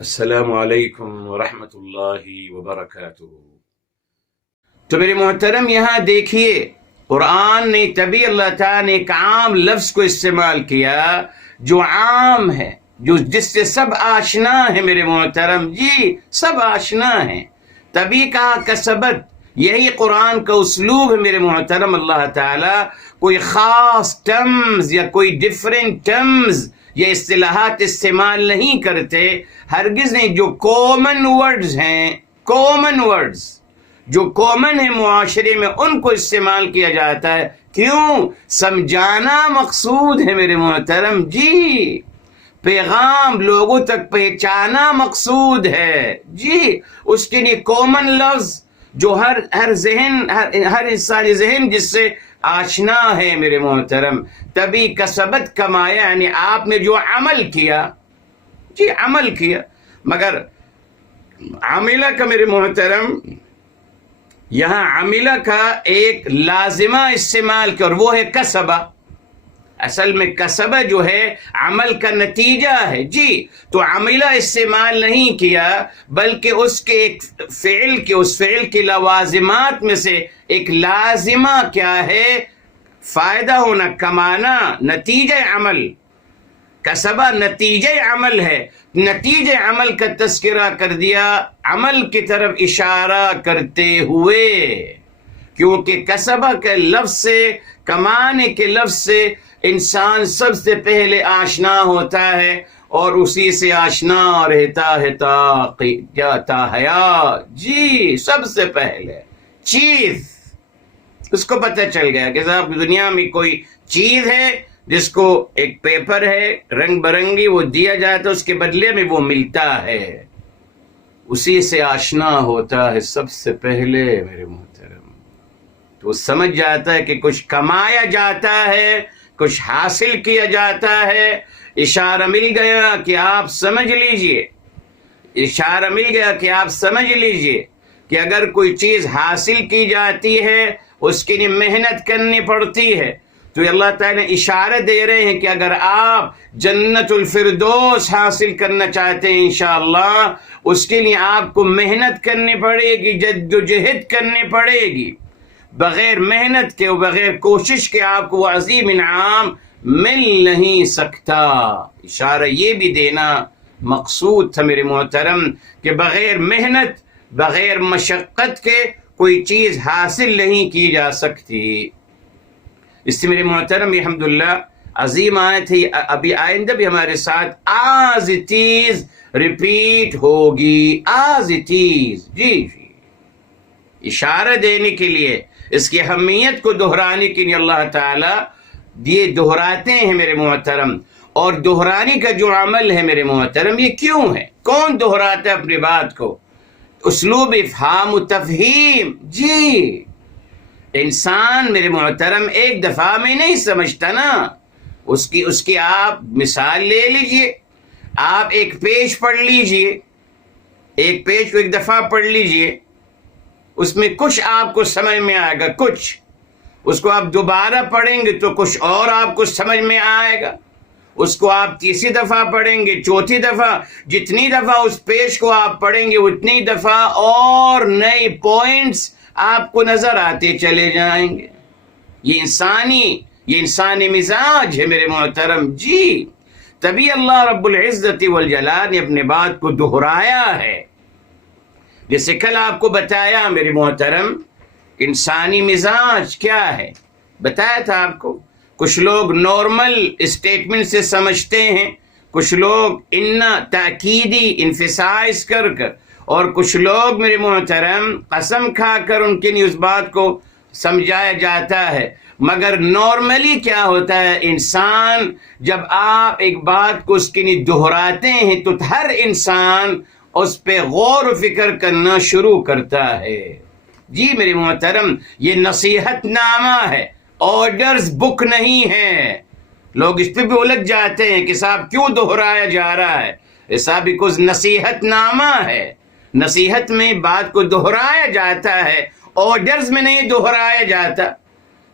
السلام علیکم ورحمۃ اللہ وبرکاتہ۔ تو میرے محترم یہاں دیکھیے، قرآن نے تبھی اللہ تعالیٰ نے ایک عام لفظ کو استعمال کیا جو عام ہے، جس سے سب آشنا ہے میرے محترم، جی سب آشنا ہیں، تبھی کہا کسبت۔ یہی قرآن کا اسلوب ہے میرے محترم۔ اللہ تعالیٰ کوئی خاص ٹرمز یا کوئی ڈفرینٹ ٹرمز یا اصطلاحات استعمال نہیں کرتے، ہرگز نہیں۔ جو کامن ورڈز ہیں، کامن ورڈز جو کامن ہیں معاشرے میں، ان کو استعمال کیا جاتا ہے۔ کیوں؟ سمجھانا مقصود ہے میرے محترم، جی پیغام لوگوں تک پہنچانا مقصود ہے، جی اس کے لیے کامن لفظ جو ہر ذہن، ہر انسانی ذہن جس سے آشنا ہے میرے محترم۔ تبھی کسبت کمایا، یعنی آپ نے جو عمل کیا، جی عمل کیا۔ مگر عاملہ کا میرے محترم یہاں عاملہ کا ایک لازمہ استعمال کیا، اور وہ ہے کسبہ۔ اصل میں کسبہ جو ہے عمل کا نتیجہ ہے، جی تو عاملہ استعمال نہیں کیا، بلکہ اس کے ایک اس فعل کے لوازمات میں سے ایک لازمہ کیا ہے؟ فائدہ ہونا، کمانا، نتیجہ عمل۔ کسبہ نتیجہ عمل ہے، نتیجہ عمل کا تذکرہ کر دیا عمل کی طرف اشارہ کرتے ہوئے، کیونکہ کسبہ کے لفظ سے، کمانے کے لفظ سے انسان سب سے پہلے آشنا ہوتا ہے، اور اسی سے آشنا رہتا ہے تا حیات۔ جی سب سے پہلے چیز اس کو پتہ چل گیا کہ صاحب دنیا میں کوئی چیز ہے جس کو ایک پیپر ہے رنگ برنگی، وہ دیا جاتا ہے، اس کے بدلے میں وہ ملتا ہے، اسی سے آشنا ہوتا ہے سب سے پہلے میرے محترم۔ تو وہ سمجھ جاتا ہے کہ کچھ کمایا جاتا ہے، کچھ حاصل کیا جاتا ہے۔ اشارہ مل گیا کہ آپ سمجھ لیجئے، اشارہ مل گیا کہ آپ سمجھ لیجئے کہ اگر کوئی چیز حاصل کی جاتی ہے اس کے لیے محنت کرنی پڑتی ہے۔ تو اللہ تعالیٰ نے اشارہ دے رہے ہیں کہ اگر آپ جنت الفردوس حاصل کرنا چاہتے ہیں انشاءاللہ، اس کے لیے آپ کو محنت کرنی پڑے گی، جدوجہد کرنی پڑے گی۔ بغیر محنت کے، بغیر کوشش کے آپ کو وہ عظیم انعام مل نہیں سکتا۔ اشارہ یہ بھی دینا مقصود تھا میرے محترم کہ بغیر محنت، بغیر مشقت کے کوئی چیز حاصل نہیں کی جا سکتی۔ اس سے میرے محترم الحمدللہ عظیم آیت ہے، ابھی آئندہ بھی ہمارے ساتھ آز تیز ریپیٹ ہوگی، آز تیز، جی اشارہ دینے کے لیے، اس کی اہمیت کو دہرانے کے لیے اللہ تعالیٰ یہ دہراتے ہیں میرے محترم۔ اور دہرانے کا جو عمل ہے میرے محترم، یہ کیوں ہے؟ کون دہراتا ہے اپنی بات کو؟ اسلوب افہام و تفہیم، جی انسان میرے محترم ایک دفعہ میں نہیں سمجھتا نا، اس کی آپ مثال لے لیجئے، آپ ایک پیج پڑھ لیجئے، ایک پیج کو ایک دفعہ پڑھ لیجئے، اس میں کچھ آپ کو سمجھ میں آئے گا، کچھ اس کو آپ دوبارہ پڑھیں گے تو کچھ اور آپ کو سمجھ میں آئے گا، اس کو آپ تیسری دفعہ پڑھیں گے، چوتھی دفعہ، جتنی دفعہ اس پیج کو آپ پڑھیں گے اتنی دفعہ اور نئے پوائنٹس آپ کو نظر آتے چلے جائیں گے۔ یہ انسانی مزاج ہے میرے محترم، جی تبھی اللہ رب العزت والجلال نے اپنے بات کو دہرایا ہے۔ جیسے کل آپ کو بتایا میرے محترم انسانی مزاج کیا ہے، بتایا تھا آپ کو۔ کچھ لوگ نارمل اسٹیٹمنٹ سے سمجھتے ہیں، کچھ لوگ تاکیدی انفسائز کر اور کچھ لوگ میرے محترم قسم کھا کر ان کے لیے اس بات کو سمجھایا جاتا ہے۔ مگر نارملی کیا ہوتا ہے، انسان جب آپ ایک بات کو اس کے لیے دہراتے ہیں تو ہر انسان اس پہ غور و فکر کرنا شروع کرتا ہے۔ جی میرے محترم یہ نصیحت نامہ ہے، آرڈرز بک نہیں ہے۔ لوگ اس پہ بھی الجھ جاتے ہیں کہ صاحب کیوں دہرایا جا رہا ہے، ایسا بیکوز نصیحت نامہ ہے، نصیحت میں بات کو دہرایا جاتا ہے، آرڈرز میں نہیں دہرایا جاتا۔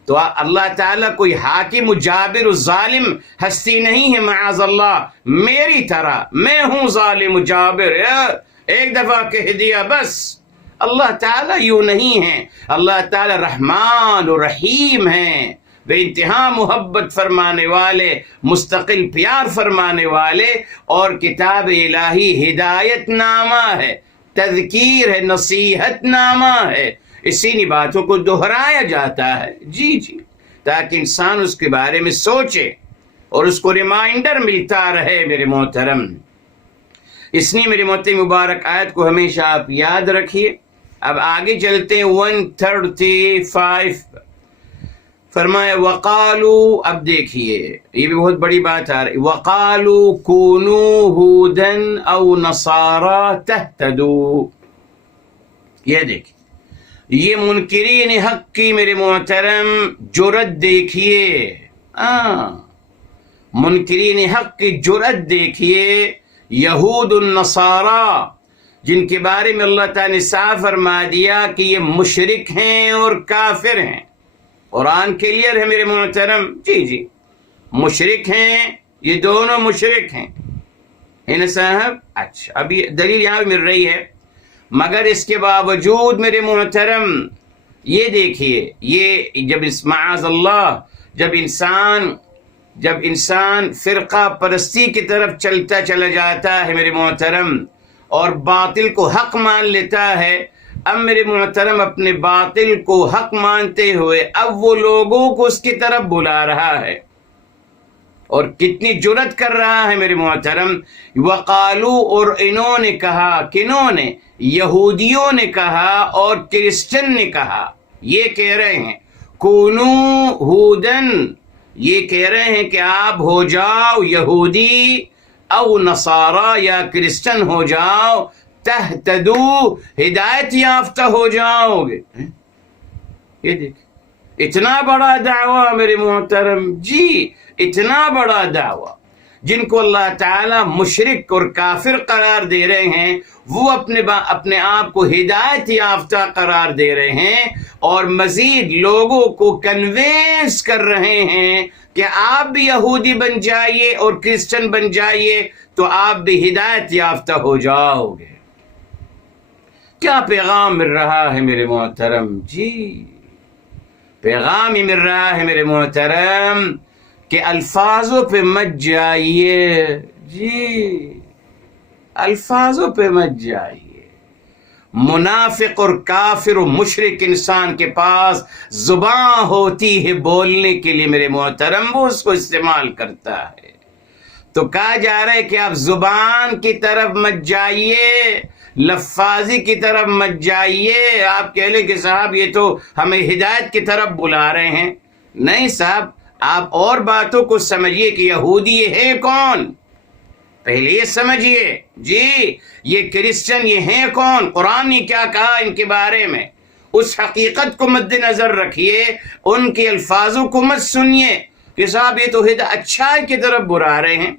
تو اللہ تعالیٰ کوئی حاکم جابر ظالم ہستی نہیں ہے، معاذ اللہ، میری طرح میں ہوں ظالم جابر، ایک دفعہ کہہ دیا بس۔ اللہ تعالیٰ یوں نہیں ہے، اللہ تعالیٰ رحمان و رحیم ہیں، بے انتہا محبت فرمانے والے، مستقل پیار فرمانے والے، اور کتاب الہی ہدایت نامہ ہے، تذکیر ہے، نصیحت نامہ ہے، اسی باتوں کو دہرایا جاتا ہے، جی تاکہ انسان اس کے بارے میں سوچے اور اس کو ریمائنڈر ملتا رہے میرے محترم۔ اس لیے میرے محترم مبارک آیت کو ہمیشہ آپ یاد رکھیے۔ اب آگے چلتے ہیں 135 فرمایا وقالو، اب دیکھیے یہ بھی بہت بڑی بات آ رہی، وقالو کونو ہودن او نصارا تہتدو، یہ دیکھیے یہ منکرین حق کی میرے محترم جرأت دیکھیے، منکرین حق کی جرأت دیکھیے، یہود النصارہ جن کے بارے میں اللہ تعالیٰ نے صاف فرما دیا کہ یہ مشرک ہیں اور کافر ہیں، قرآن کلیئر ہے میرے محترم، جی مشرک ہیں، یہ دونوں مشرک ہیں، ہے نا صاحب؟ اچھا اب یہ دلیل یہاں بھی مل رہی ہے، مگر اس کے باوجود میرے محترم یہ دیکھیے، یہ جب معاذ اللہ جب انسان فرقہ پرستی کی طرف چلتا چلا جاتا ہے میرے محترم، اور باطل کو حق مان لیتا ہے، اب میرے محترم اپنے باطل کو حق مانتے ہوئے اب وہ لوگوں کو اس کی طرف بلا رہا ہے، اور کتنی جرأت کر رہا ہے میرے محترم۔ وقالو، اور انہوں نے کہا، کنہوں نے؟ یہودیوں نے کہا اور کرسچن نے کہا، یہ کہہ رہے ہیں کونو ہودن، یہ کہہ رہے ہیں کہ آپ ہو جاؤ یہودی او نصارا یا کرسچن ہو جاؤ، تہتدو، ہدایت یافتہ ہو جاؤ گے۔ یہ دیکھ اتنا بڑا دعویٰ میرے محترم، جی اتنا بڑا دعویٰ، جن کو اللہ تعالیٰ مشرک اور کافر قرار دے رہے ہیں، وہ اپنے آپ کو ہدایت یافتہ قرار دے رہے ہیں، اور مزید لوگوں کو کنوینس کر رہے ہیں کہ آپ بھی یہودی بن جائیے اور کرسچن بن جائیے تو آپ بھی ہدایت یافتہ ہو جاؤ گے۔ کیا پیغام مل رہا ہے میرے محترم؟ جی پیغام ہی مل رہا ہے میرے محترم کہ الفاظوں پہ مت جائیے، جی الفاظوں پہ مت جائیے۔ منافق اور کافر و مشرک انسان کے پاس زبان ہوتی ہے بولنے کے لیے میرے محترم، وہ اس کو استعمال کرتا ہے، تو کہا جا رہا ہے کہ آپ زبان کی طرف مت جائیے، لفاظی کی طرف مت جائیے۔ آپ کہہ لیں کہ صاحب یہ تو ہمیں ہدایت کی طرف بلا رہے ہیں، نہیں صاحب، آپ اور باتوں کو سمجھیے کہ یہودی یہ ہے کون، پہلے یہ سمجھیے، جی یہ کرسچن یہ ہیں کون، قرآن نے کیا کہا ان کے بارے میں، اس حقیقت کو مد نظر رکھیے، ان کے الفاظوں کو مت سنیے کہ صاحب یہ تو اچھائی کی طرف بلا رہے ہیں،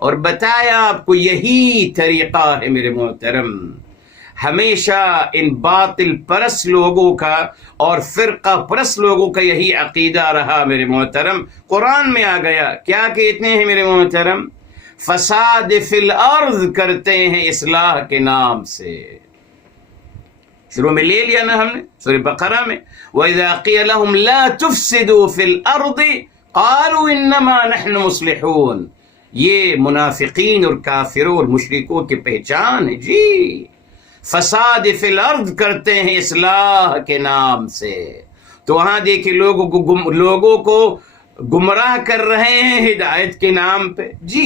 اور بتایا آپ کو یہی طریقہ ہے میرے محترم۔ ہمیشہ ان باطل پرست لوگوں کا اور فرقہ پرست لوگوں کا یہی عقیدہ رہا میرے محترم۔ قرآن میں آ گیا، کیا کہتے ہیں میرے محترم؟ فساد فی الارض کرتے ہیں اصلاح کے نام سے۔ شروع میں لے لیا نا ہم نے سورہ بقرہ میں، وَإِذَا قِيلَ لَهُمْ لَا تُفْسِدُوا فِي الْأَرْضِ قَالُوا إِنَّمَا نَحْنُ مُصْلِحُونَ، یہ منافقین اور کافروں اور مشرکوں کی پہچان ہے، جی فساد فی الارض کرتے ہیں اصلاح کے نام سے۔ تو وہاں دیکھیں لوگوں کو گمراہ کر رہے ہیں ہدایت کے نام پہ، جی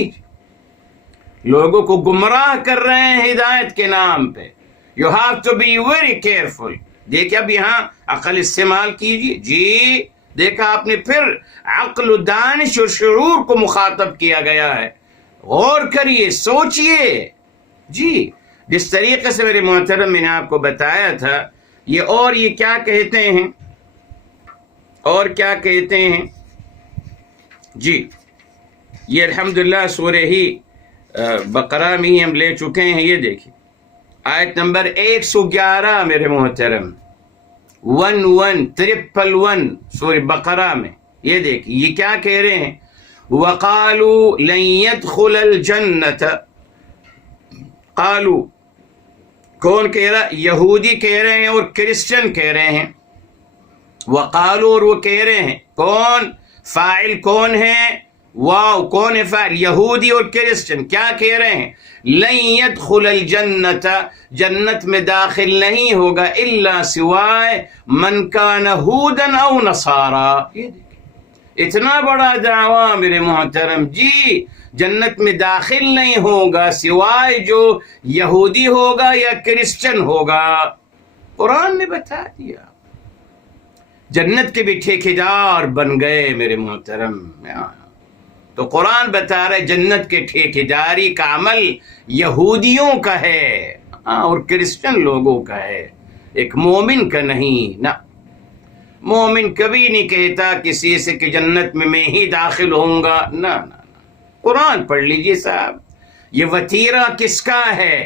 لوگوں کو گمراہ کر رہے ہیں ہدایت کے نام پہ۔ You have to be very careful۔ دیکھیں اب یہاں عقل استعمال کیجیے، جی دیکھا آپ نے، پھر عقل و دانش اور شعور کو مخاطب کیا گیا ہے، غور کریے، سوچئے، جی جس طریقے سے میرے محترم میں نے آپ کو بتایا تھا، یہ کیا کہتے ہیں، اور کیا کہتے ہیں، جی یہ الحمدللہ سورہ ہی بقرہ میں ہی ہم لے چکے ہیں۔ یہ دیکھیں آیت نمبر 111 میرے محترم، 111 سورہ بقرہ میں، یہ دیکھیں یہ کیا کہہ رہے ہیں، وَقَالُوا لَن يَدْخُلَ الْجَنَّةَ، قالو کون کہہ رہا؟ یہودی کہہ رہے ہیں اور کرسچن کہہ رہے ہیں، وقالو اور وہ کہہ رہے ہیں، کون فاعل کون ہے؟ واو کون ہے فاعل؟ یہودی اور کرسچن کیا کہہ رہے ہیں؟ لن يدخل الجنت، جنت میں داخل نہیں ہوگا الا سوائے من کان ہودا او نصارا۔ یہ دیکھیں اتنا بڑا دعویٰ میرے محترم جی، جنت میں داخل نہیں ہوگا سوائے جو یہودی ہوگا یا کرسچن ہوگا۔ قرآن نے بتا دیا، جنت کے بھی ٹھیکیدار بن گئے میرے محترم۔ تو قرآن بتا رہے جنت کے ٹھیکیداری کا عمل یہودیوں کا ہے اور کرسچن لوگوں کا ہے، ایک مومن کا نہیں۔ نہ، مومن کبھی نہیں کہتا کسی سے کہ جنت میں ہی داخل ہوں گا، نہ نہ۔ قرآن پڑھ لیجئے صاحب، یہ وتیرہ کس کا ہے؟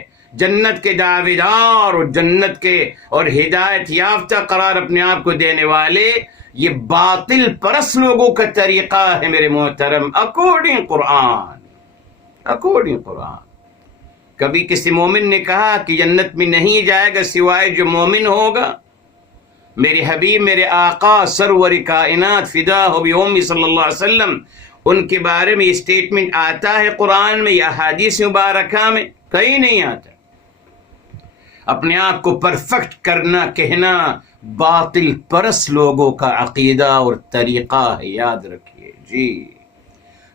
جنت کے دعویدار اور جنت کے اور ہدایت یافتہ قرار اپنے آپ کو دینے والے، یہ باطل پرست لوگوں کا طریقہ ہے میرے محترم، اکارڈنگ قرآن، اکارڈنگ قرآن۔ کبھی کسی مومن نے کہا کہ جنت میں نہیں جائے گا سوائے جو مومن ہوگا؟ میرے حبیب، میرے آقا سرور کائنات فدا ہو بِأُمِّ صلی اللہ علیہ وسلم، ان کے بارے میں یہ اسٹیٹمنٹ آتا ہے قرآن میں یا احادیث مبارکہ میں؟ کہیں نہیں آتا۔ اپنے آپ کو پرفیکٹ کرنا، کہنا باطل پرست لوگوں کا عقیدہ اور طریقہ ہے، یاد رکھیے جی۔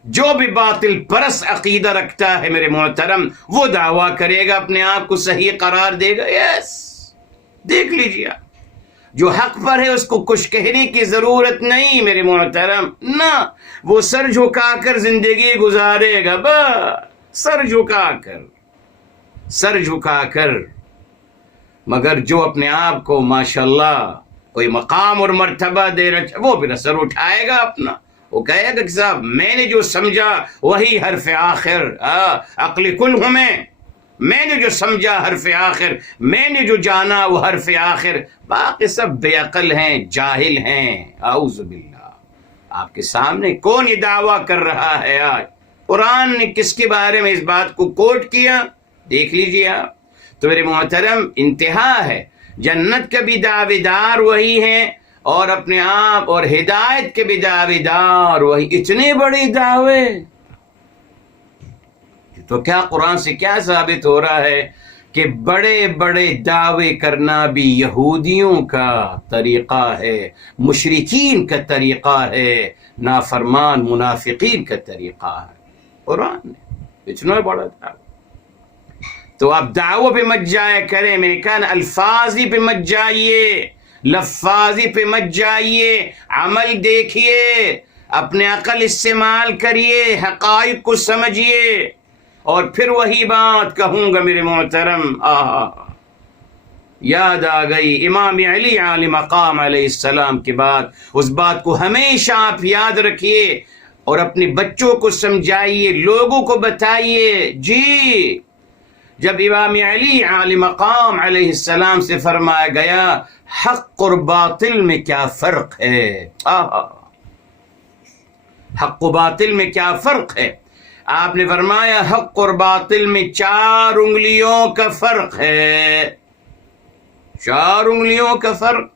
جو بھی باطل پرست عقیدہ رکھتا ہے میرے محترم، وہ دعویٰ کرے گا، اپنے آپ کو صحیح قرار دے گا، یس، دیکھ لیجیے آپ۔ جو حق پر ہے اس کو کچھ کہنے کی ضرورت نہیں میرے محترم، نہ، وہ سر جھکا کر زندگی گزارے گا، بس سر جھکا کر، سر جھکا کر۔ مگر جو اپنے آپ کو ماشاءاللہ کوئی مقام اور مرتبہ دے رہا، وہ بھی سر اٹھائے گا اپنا، وہ کہے گا کہ صاحب میں نے جو سمجھا وہی حرف آخر، عقل کل ہوں میں نے جو سمجھا حرف آخر، میں نے جو جانا وہ حرف آخر، باقی سب بے عقل ہیں، جاہل ہیں، اعوذ باللہ۔ آپ کے سامنے کون یہ دعویٰ کر رہا ہے آج؟ قرآن نے کس کے بارے میں اس بات کو کوٹ کیا؟ دیکھ لیجئے آپ۔ تو میرے محترم انتہا ہے، جنت کے بھی دعویدار وہی ہیں اور اپنے آپ اور ہدایت کے بھی دعویدار وہی، اتنے بڑے دعوے۔ تو کیا قرآن سے کیا ثابت ہو رہا ہے کہ بڑے بڑے دعوے کرنا بھی یہودیوں کا طریقہ ہے، مشرکین کا طریقہ ہے، نافرمان منافقین کا طریقہ ہے۔ قرآن نے اتنا بڑا دعوے، تو آپ دعووں پہ مت جایا کریں، میں نے کہا نا، الفاظی پہ مت جائیے، لفاظی پہ مت جائیے، عمل دیکھیے، اپنے عقل استعمال کریے، حقائق کو سمجھیے، اور پھر وہی بات کہوں گا میرے محترم۔ یاد آ گئی امام علی علیہ مقام علیہ السلام کی بات، اس بات کو ہمیشہ آپ یاد رکھیے اور اپنے بچوں کو سمجھائیے، لوگوں کو بتائیے جی۔ جب امام علی علیہ مقام علیہ السلام سے فرمایا گیا حق اور باطل میں کیا فرق ہے، حق و باطل میں کیا فرق ہے، آپ نے فرمایا حق اور باطل میں 4 انگلیوں کا فرق ہے، 4 انگلیوں کا فرق۔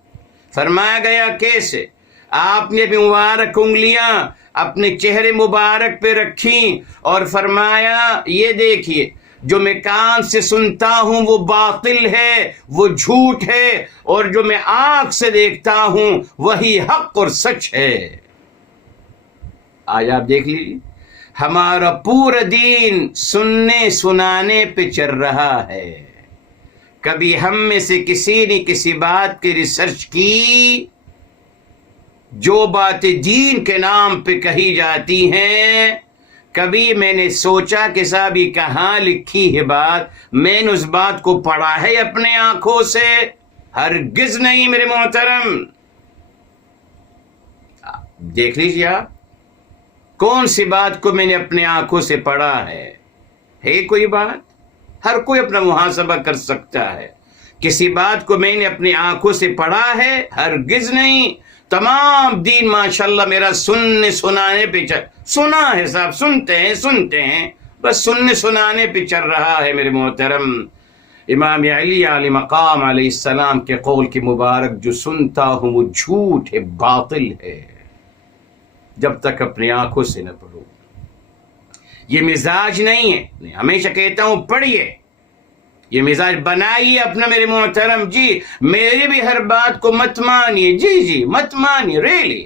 فرمایا گیا کیسے؟ آپ نے بھی مبارک انگلیاں اپنے چہرے مبارک پہ رکھیں اور فرمایا یہ دیکھیے، جو میں کان سے سنتا ہوں وہ باطل ہے، وہ جھوٹ ہے، اور جو میں آنکھ سے دیکھتا ہوں وہی حق اور سچ ہے۔ آج آپ دیکھ لیجیے، ہمارا پورا دین سننے سنانے پہ چل رہا ہے۔ کبھی ہم میں سے کسی نے کسی بات کی ریسرچ کی؟ جو باتیں دین کے نام پہ کہی جاتی ہیں، کبھی میں نے سوچا کہ صاحب یہ کہاں لکھی ہے بات، میں نے اس بات کو پڑھا ہے اپنے آنکھوں سے؟ ہرگز نہیں میرے محترم۔ دیکھ لیجیے آپ، کون سی بات کو میں نے اپنے آنکھوں سے پڑھا ہے کوئی بات؟ ہر کوئی اپنا محاسبہ کر سکتا ہے۔ کسی بات کو میں نے اپنی آنکھوں سے پڑھا ہے؟ ہرگز نہیں. تمام دین ماشاءاللہ میرا سننے سنانے پہ سنا ہے صاحب، سنتے ہیں بس سننے سنانے پہ چل رہا ہے. میرے محترم امام علی علیہ مقام علیہ السلام کے قول کی مبارک جو سنتا ہوں وہ جھوٹ ہے، باطل ہے، جب تک اپنی آنکھوں سے نہ پڑھو. یہ مزاج نہیں ہے. میں ہمیشہ کہتا ہوں پڑھیے، یہ مزاج بنائیے اپنا میرے محترم. جی میری بھی ہر بات کو مت مانیے، جی مت مانیے، ریلی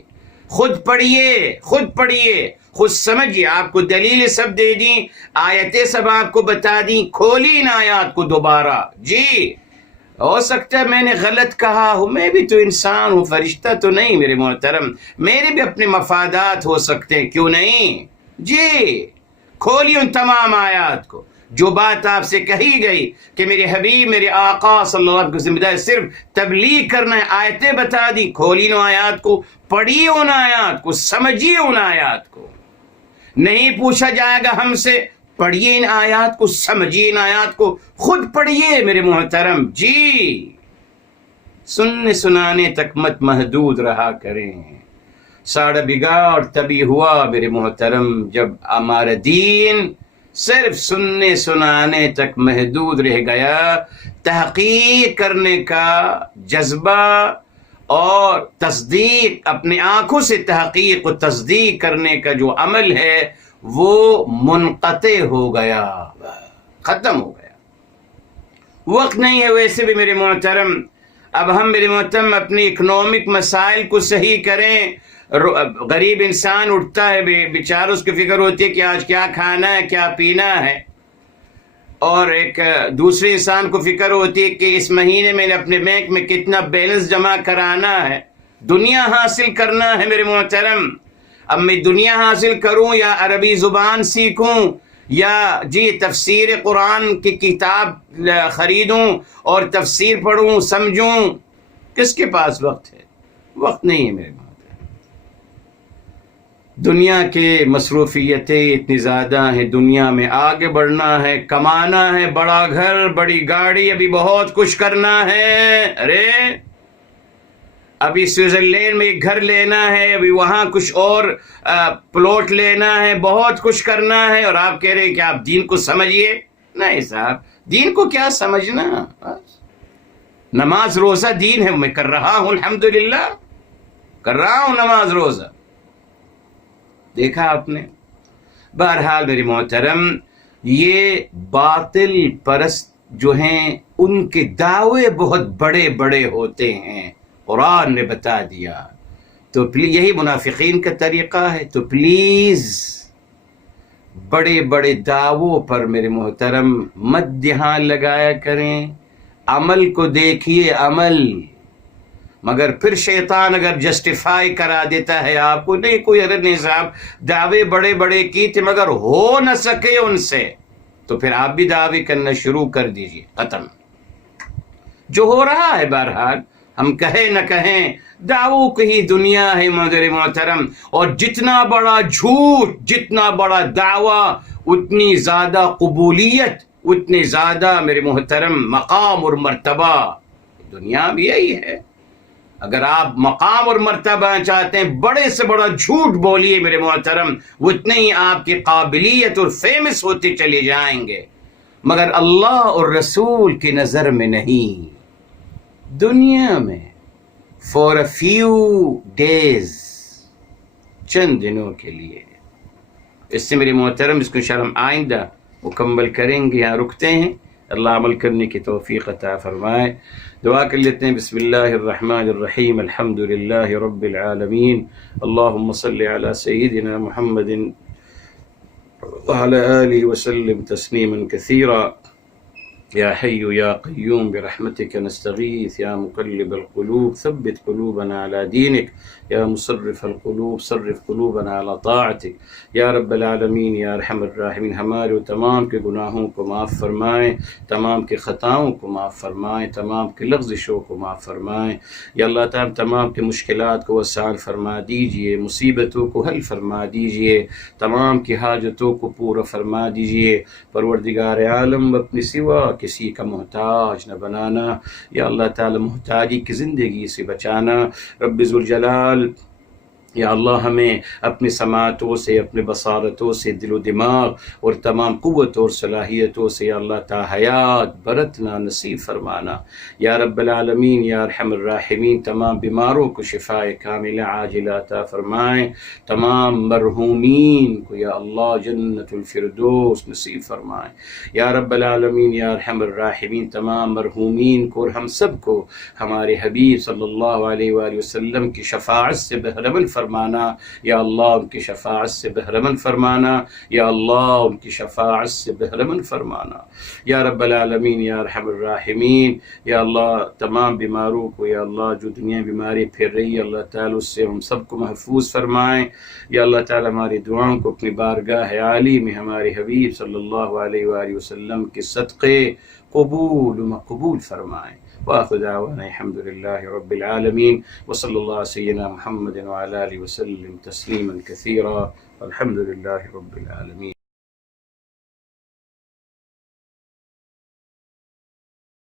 خود پڑھیے، خود سمجھیے. آپ کو دلیل سب دے دیں، آیتیں سب آپ کو بتا دیں، کھولی ان آیات کو دوبارہ. جی ہو سکتا ہے میں نے غلط کہا ہوں، میں بھی تو انسان ہوں، فرشتہ تو نہیں میرے محترم، میرے بھی اپنے مفادات ہو سکتے ہیں، کیوں نہیں. جی کھولی ان تمام آیات کو. جو بات آپ سے کہی گئی کہ میرے حبیب میرے آقا صلی اللہ علیہ وسلم کی ذمہ داری صرف تبلیغ کرنا ہے، آیتیں بتا دی، کھولی ان آیات کو، پڑھیے ان آیات کو، سمجھیے ان آیات کو. نہیں پوچھا جائے گا ہم سے، پڑھیے ان آیات کو، سمجھیے ان آیات کو، خود پڑھیے میرے محترم. جی سننے سنانے تک مت محدود رہا کریں. ساڑھا بگاڑ تبھی ہوا میرے محترم جب ہمارا دین صرف سننے سنانے تک محدود رہ گیا. تحقیق کرنے کا جذبہ اور تصدیق، اپنی آنکھوں سے تحقیق و تصدیق کرنے کا جو عمل ہے وہ منقطع ہو گیا، ختم ہو گیا. وقت نہیں ہے ویسے بھی میرے محترم. اب ہم میرے محترم اپنی اکنامک مسائل کو صحیح کریں. غریب انسان اٹھتا ہے بیچارہ، اس کی فکر ہوتی ہے کہ آج کیا کھانا ہے، کیا پینا ہے. اور ایک دوسرے انسان کو فکر ہوتی ہے کہ اس مہینے میں نے اپنے بینک میں کتنا بیلنس جمع کرانا ہے. دنیا حاصل کرنا ہے میرے محترم. اب میں دنیا حاصل کروں یا عربی زبان سیکھوں یا جی تفسیر قرآن کی کتاب خریدوں اور تفسیر پڑھوں سمجھوں، کس کے پاس وقت ہے؟ وقت نہیں ہے میرے محترم. دنیا کے مصروفیتیں اتنی زیادہ ہیں، دنیا میں آگے بڑھنا ہے، کمانا ہے، بڑا گھر، بڑی گاڑی، ابھی بہت کچھ کرنا ہے. ارے ابھی سوئٹزرلینڈ میں ایک گھر لینا ہے، ابھی وہاں کچھ اور پلاٹ لینا ہے، بہت کچھ کرنا ہے، اور آپ کہہ رہے ہیں کہ آپ دین کو سمجھیے. نہیں صاحب، دین کو کیا سمجھنا، نماز روزہ دین ہے، میں کر رہا ہوں، الحمدللہ کر رہا ہوں نماز روزہ. دیکھا آپ نے. بہرحال میری محترم یہ باطل پرست جو ہیں ان کے دعوے بہت بڑے بڑے ہوتے ہیں، قرآن نے بتا دیا. تو یہی منافقین کا طریقہ ہے. تو پلیز بڑے بڑے دعووں پر میرے محترم مت دھیان لگایا کریں، عمل کو دیکھیے، عمل. مگر پھر شیطان اگر جسٹیفائی کرا دیتا ہے آپ کو، نہیں کوئی حرج نہیں صاحب، دعوے بڑے بڑے کی تھے مگر ہو نہ سکے ان سے، تو پھر آپ بھی دعوے کرنا شروع کر دیجئے. ختم. جو ہو رہا ہے بہرحال ہم کہیں نہ کہیں دعووں کی ہی دنیا ہے میرے محترم. اور جتنا بڑا جھوٹ، جتنا بڑا دعویٰ، اتنی زیادہ قبولیت، اتنی زیادہ میرے محترم مقام اور مرتبہ. دنیا بھی یہی ہے. اگر آپ مقام اور مرتبہ چاہتے ہیں، بڑے سے بڑا جھوٹ بولیے میرے محترم، اتنے ہی آپ کی قابلیت اور فیمس ہوتے چلے جائیں گے. مگر اللہ اور رسول کی نظر میں نہیں، دنیا میں فور اے فیو ڈیز، چند دنوں کے لیے. اس سے میرے محترم اس کو انشاءاللہ ہم آئندہ مکمل کریں گے. یہاں رکتے ہیں. اللہ عمل کرنے کی توفیق عطا فرمائے. دعا کر لیتے ہیں. بسم اللہ الرحمن الرحیم. الحمد للہ رب العالمین. اللہم صلی علی سیدنا محمد وعلی آلہ وسلم تسلیما کثیرا. یا حی یا قیوم برحمتک نستغیث. یا مقلب القلوب ثبت قلوبنا علی دینک. یا مصرف القلوب صرف قلوبنا علی طاعتک. یا رب العالمین یا ارحم الراحمین. ہمارے تمام کے گناہوں کو معاف فرمائیں، تمام کے خطاؤں کو معاف فرمائیں، تمام کے لغزشوں کو معاف فرمائیں. یا اللہ تعالیٰ تمام کے مشکلات کو آسان فرما دیجئے، مصیبتوں کو حل فرما دیجئے، تمام کی حاجتوں کو پورا فرما دیجئے. پروردگار عالم اپنی سوا کسی کا محتاج نہ بنانا، یا اللہ تعالی محتاجی کی زندگی سے بچانا۔ رب ذوالجلال یا اللہ ہمیں اپنی سماعتوں سے، اپنے بصارتوں سے، دل و دماغ اور تمام قوت اور صلاحیتوں سے یا اللہ تا حیات برتنا نصیب فرمانا یا رب العالمین یا ارحم الراحمین۔ تمام بیماروں کو شفاء کاملہ عاجلہ عطا فرمائیں، تمام مرحومین کو یا اللہ جنت الفردوس نصیب فرمائیں یا رب العالمین یا ارحم الراحمین۔ تمام مرحومین کو اور ہم سب کو ہمارے حبیب صلی اللہ علیہ وآلہ وسلم کی شفاعت سے بہرمند فرمانا یا اللہ، ان کی شفاعت سے بہرمند فرمانا یا اللہ، ان کی شفاعت سے بہرمند فرمانا یا رب العالمین یا ارحم الراحمین۔ یا اللہ تمام بیماروں کو یا اللہ جو دنیا بیماری پھر رہی ہے اللہ تعالیٰ اس سے ہم سب کو محفوظ فرمائیں یا اللہ تعالیٰ ہماری دعاؤں کو اپنی بارگاہ عالی میں ہمارے حبیب صلی اللہ علیہ وآلہ وسلم کے صدقے قبول و مقبول فرمائیں۔ وآخر دعوانا الحمد لله رب العالمين وصلى الله على سيدنا محمد وعلى آله وسلم تسليما كثيرا والحمد لله رب العالمين۔